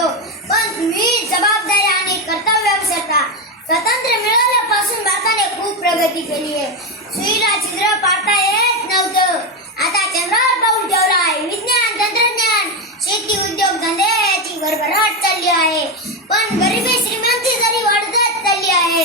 शकतो, पण तुम्ही जबाबदारी आणि कर्तव्य विसरता. स्वातंत्र्य मिळाल्यापासून भारताने खूप प्रगती केली आहे. सुईला छिद्र पाडता येत नव्हतं, आता चंद्रावर पाऊल ठेवला आहे. विज्ञान, तंत्रज्ञान, शेती, उद्योग धंदे याची भरभराट चालली आहे. पण गरिबी श्रीमंती जरी वाढतच चालली आहे.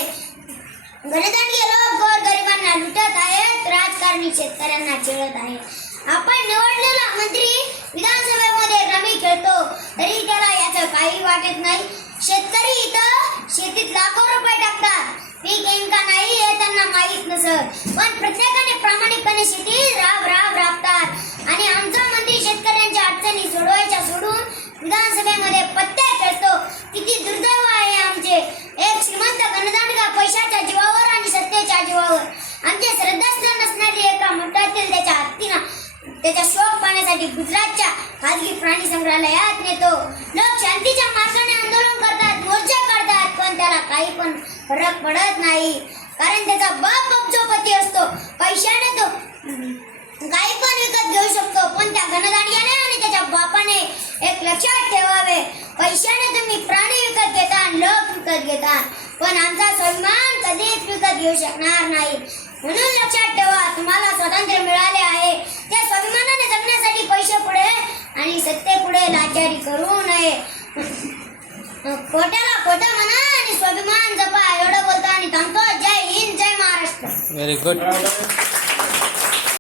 गणतंत्र लोक गोरगरिबांना लुटत आहेत, राजकारणी शेतकऱ्यांना चिरत आहेत. आपण निवडलेला मंत्री विधानसभेमध्ये रमी खेळतो तरी त्याला याचं काही वाटत नाही. शेतकरी इथं शेतीत लाखो रुपये टाकतात, पीक येईल का नाही हे त्यांना माहीत नसत, पण प्रत्येकाने प्रामाणिकपणे शेतीत राबतात. आणि आमचा मंत्री शेतकऱ्यांच्या अडचणी सोडवायच्या सोडून विधानसभेमध्ये पत्ते खेळतो. किती दुर्दैव आहे आमचे. एक श्रीमंत गणदांडगा पैशाच्या जीवावर आणि सत्तेच्या जीवावर आमचे श्रद्धास्थान असणारी एका मठातील त्याच्या हत्तीनं त्याच्या शोक पाहण्यासाठी गुजरातच्या खाजगी प्राणी संग्रहालयात नेतो. लोक शांतीच्या मार्गाने आंदोलन करतात, मोर्चे काढतात, पण त्याला काही पण फरक पडत नाही, कारण त्याचा बाप अब्जोपती असतो. पैशाने तो काही पण विकत घेऊ शकतो, पण त्या गणदांडग्याने आणि त्याच्या बापाने एक लक्षात ठेवावे, पैशाने तुम्ही प्राणी विकत घेता, लोक विकत घेता, पण आमचा स्वाभिमान कधीच विकत घेऊ शकणार नाही. म्हणून लक्षात ठेवा, तुम्हाला स्वातंत्र्य मिळाले आहे, त्या स्वाभिमानाने जगण्यासाठी पैसे पुढे आणि सत्ते पुढे लाचारी करू नये. खोट्याला खोटं म्हणा आणि स्वाभिमान जपा. एवढं बोलतो आणि थांबतो. जय हिंद, जय महाराष्ट्र. Very good.